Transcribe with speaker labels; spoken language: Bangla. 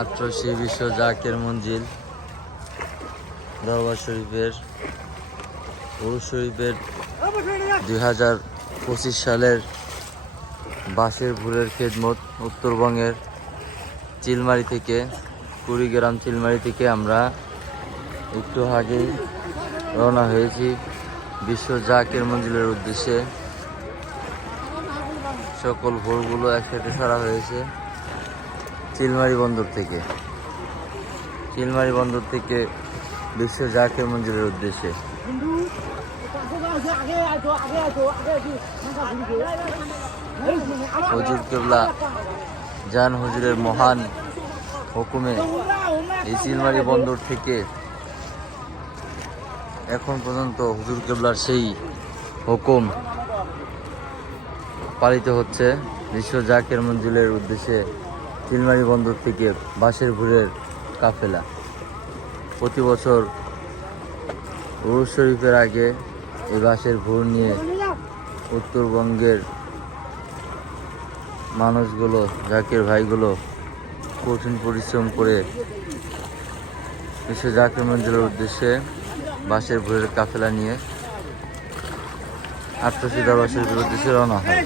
Speaker 1: আটশো বিশ্ব জাকের মঞ্জিল দরবার শরীফের, গরু শরীফের দুই হাজার পঁচিশ সালের বাঁশের ভুলের খেদমত উত্তরবঙ্গের চিলমারি থেকে, কুড়িগ্রাম চিলমারি থেকে আমরা একটু আগেই রওনা হয়েছি বিশ্ব জাকের মঞ্জিলের উদ্দেশ্যে। সকল ভোরগুলো একসাথে ছাড়া হয়েছে চিলমারি বন্দর থেকে। চিলমারি বন্দর থেকে বিশ্ব জাকের মঞ্জিলের উদ্দেশ্যে। হজুর কেবলা জান হুজুরের মহান হুকুমে এই চিলমারি বন্দর থেকে এখন পর্যন্ত হুজুর কেবলার সেই হুকুম পালিত হচ্ছে। বিশ্ব জাকের মঞ্জিলের উদ্দেশ্যে চিলমারি বন্দর থেকে বাঁশের ভুরের কাফেলা। প্রতি বছর উরুজ শরীফের আগে এই বাঁশের ভুর নিয়ে উত্তরবঙ্গের মানুষগুলো, জাকের ভাইগুলো কঠিন পরিশ্রম করে বিশ্ব জাকের মঞ্জিলের উদ্দেশ্যে বাঁশের ভোরের কাফেলা নিয়ে আটশো বাসের বিরুদ্ধে রওনা হয়।